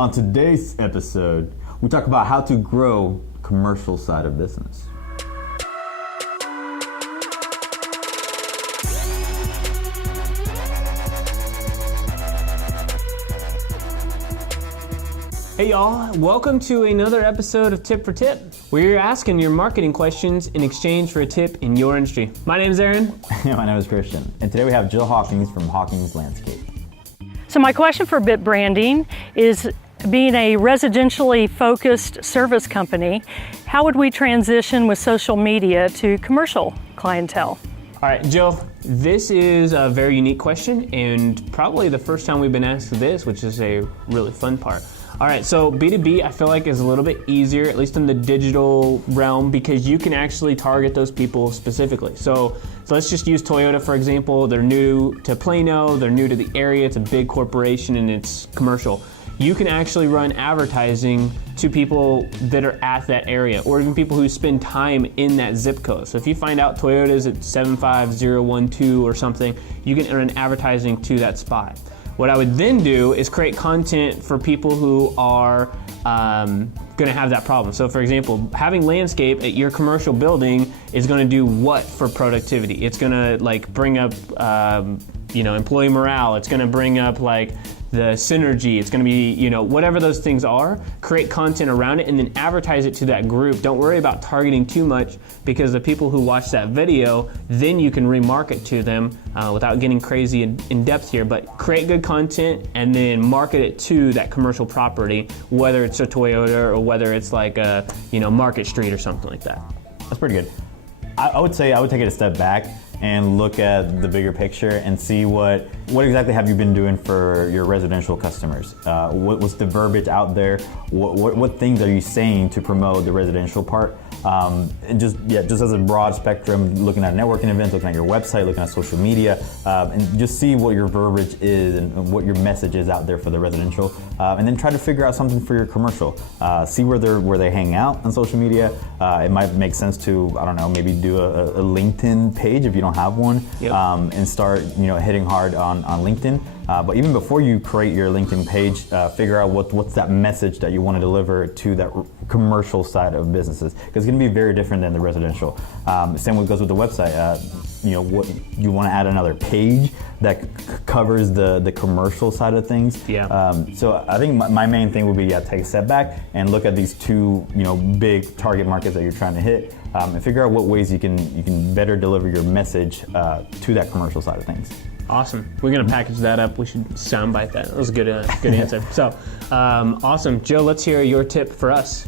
On today's episode, we talk about how to grow commercial side of business. Hey y'all, welcome to another episode of Tip for Tip, where you're asking your marketing questions in exchange for a tip in your industry. My name is Aaron. My name is Christian. And today we have Jill Hawkins from Hawkins Landscape. So my question for BitBranding is, being a residentially focused service company, how would we transition with social media to commercial clientele? All right, Jill, this is a very unique question and probably the first time we've been asked this, which is a really fun part. All right, so B2B I feel like is a little bit easier, at least in the digital realm, because you can actually target those people specifically. So let's just use Toyota, for example. They're new to Plano, they're new to the area, it's a big corporation and it's commercial. You can actually run advertising to people that are at that area, or even people who spend time in that zip code. So if you find out Toyota's at 75012 or something, you can run advertising to that spot. What I would then do is create content for people who are gonna have that problem. So for example, having landscape at your commercial building is gonna do what for productivity? It's gonna bring up employee morale. It's gonna bring up the synergy. It's gonna be, whatever those things are, create content around it and then advertise it to that group. Don't worry about targeting too much, because the people who watch that video, then you can remarket to them without getting crazy in depth here, but create good content and then market it to that commercial property, whether it's a Toyota or whether it's like a, Market Street or something like that. That's pretty good. I would say I would take it a step back and look at the bigger picture and see what exactly have you been doing for your residential customers. What's the verbiage out there? What things are you saying to promote the residential part? And just as a broad spectrum, looking at networking events, looking at your website, looking at social media, and just see what your verbiage is and what your message is out there for the residential, and then try to figure out something for your commercial. See where they hang out on social media. It might make sense to, I don't know, maybe do a LinkedIn page if you don't have one. Yep. And start hitting hard on LinkedIn. But even before you create your LinkedIn page, figure out what's that message that you want to deliver to that commercial side of businesses, because it's going to be very different than the residential. Same way goes with the website. What you want to add another page that covers the commercial side of things. Yeah. So I think my main thing would be take a step back and look at these two big target markets that you're trying to hit, and figure out what ways you can better deliver your message to that commercial side of things. Awesome. We're going to package that up. We should soundbite that. That was a good answer. So, awesome. Jill, let's hear your tip for us.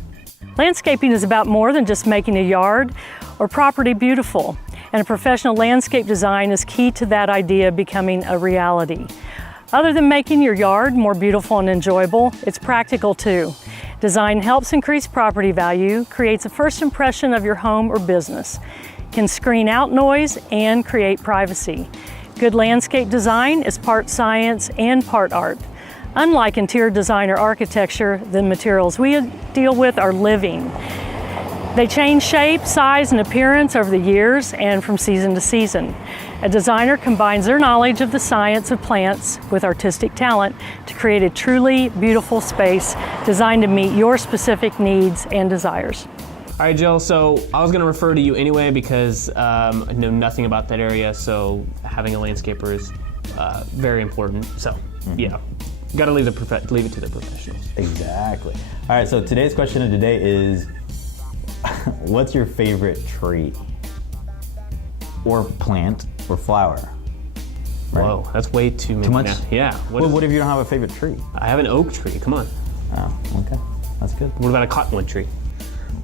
Landscaping is about more than just making a yard or property beautiful, and a professional landscape design is key to that idea becoming a reality. Other than making your yard more beautiful and enjoyable, it's practical too. Design helps increase property value, creates a first impression of your home or business, can screen out noise, and create privacy. Good landscape design is part science and part art. Unlike interior design or architecture, the materials we deal with are living. They change shape, size, and appearance over the years and from season to season. A designer combines their knowledge of the science of plants with artistic talent to create a truly beautiful space designed to meet your specific needs and desires. All right, Jill, so I was going to refer to you anyway because I know nothing about that area, so having a landscaper is very important. So, yeah, got to leave it to the professionals. Exactly. All right, so today's question of the day is, what's your favorite tree? Or plant or flower? Right? Whoa, that's way too many. Too much? Now. Yeah. What if you don't have a favorite tree? I have an oak tree, come on. Oh, okay. That's good. What about a cottonwood tree?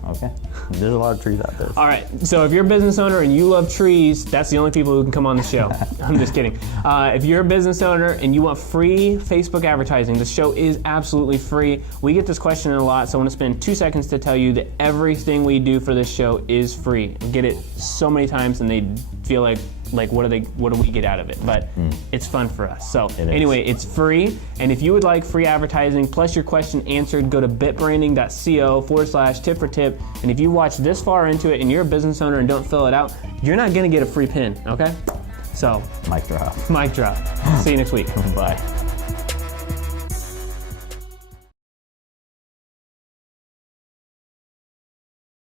Okay. There's a lot of trees out there. All right, so if you're a business owner and you love trees, that's the only people who can come on the show. I'm just kidding. If you're a business owner and you want free Facebook advertising, the show is absolutely free. We get this question a lot, so I want to spend 2 seconds to tell you that everything we do for this show is free. We get it so many times and they feel like what do we get out of it? But it's fun for us. So anyway, it's free. And if you would like free advertising plus your question answered, go to bitbranding.co/tip for tip. And if you watch this far into it and you're a business owner and don't fill it out, you're not gonna get a free pin, okay? So, Mic drop. Mic drop. See you next week. Bye.